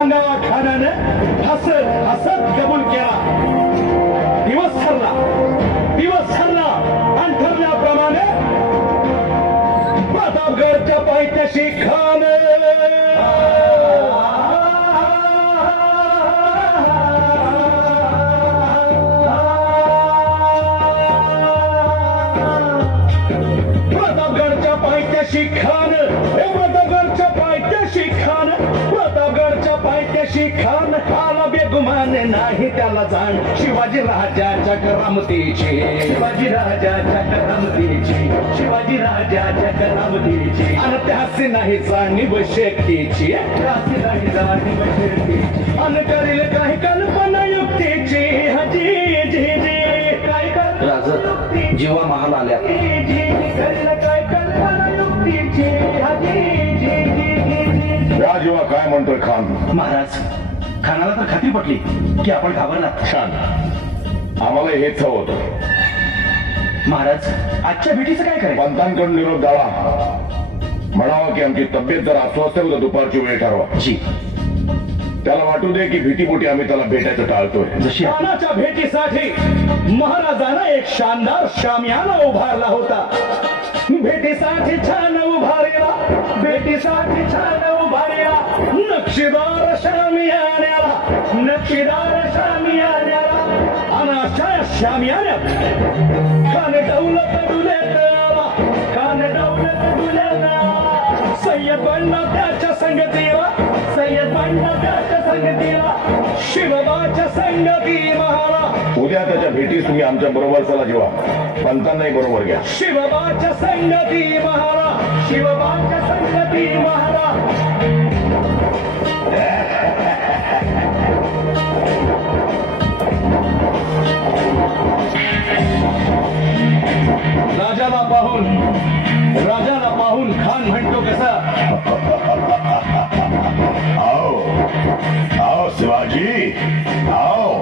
खानानं हसत हसत कबूल केला. दिवस ठरला आणि ठरल्याप्रमाणे प्रतापगडच्या पायथ्याशी खान प्रतापगडच्या पायथ्याशी खान प्रतापगडच्या पायथ्याशी खान प्रतापगडच्या पायथ्याशी खान आला बेगुमान नाही त्याला जाण शिवाजी राजाच्या करामतीची शिवाजी राजाच्या करामतीची शिवाजी राजाच्या करामतीची आणि त्याचे नाही जाणीव शक्तीची त्याचे नाही जाणीव शक्तीची आणि करील काही कल्पना युक्तीची हजी जी जी काय राजा जीवा महाल आल्या. करील काय कल्पना युक्तीची हजी जी जी राजीवा काय म्हणतोय खान? महाराज, खानाला तर खात्री पटली की आपण घाबरलात. छान, आम्हाला हेच हवं होतं. महाराज, आजच्या भेटीचं काय करायचं? पंतांकडून निरोप द्यावा, म्हणावं की आमची तब्येत जर अस्वस्थ आहे तर दुपारची वेळ ठरवा. जी, त्याला वाटू दे की भीतीपोटी आम्ही त्याला भेटायचं टाळतोय. जशी खानाच्या भेटीसाठी महाराजांना एक शानदार शामियाना उभारला होता. भेटीसाठी छान उभारला, भेटीसाठी छान उभारला नक्षीदार शामियान्याला, नक्षीदार शामियान्याला. आणि अशा शामियान्यात खान दौलत डुल्यात आला, खान दौलत डुल्यात आला. सय्यद बंडा त्याच्या संगतीला, सय्यद बंडा त्याच्या संगतीला, शिवबाच्या संगती महारा. उद्या त्याच्या भेटीस तुम्ही आमच्या बरोबर चला जीवा, पंतांनाही बरोबर घ्या. शिवबाच्या संगती महारा, शिवबाच्या संगती महारा. राजाला पाहून खान म्हणतो कसा, आओ आओ शिवाजी, आओ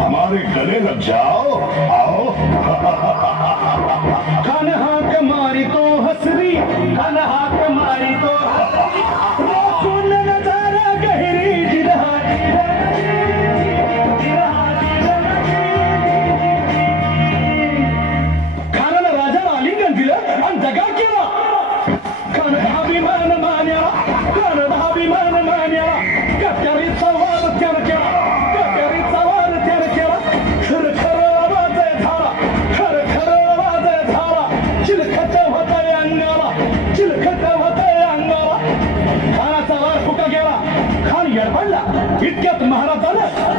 हमारे गले लग जाओ, आओ. खान हाक मारी तो हसरी, खान हाक मारी तो हसरी. सुन नजारा गहरी जिरहा खानाला राजाला आलिंगन दिलं आणि दगा केला. खान अभिमान मान्याला, खान अभिमान मान्याला. कट्यारीचा वाद त्यानं केला, कट्यारीचा वाद त्यानं केला. खर खर आवाज झाला, खर खर आवाज झाला. चिलखत होतय अंगाला, चिलखत होतय अंगाला. खानाचा वार फुका गेला, खान येडपडला. इतक्यात महाराजानं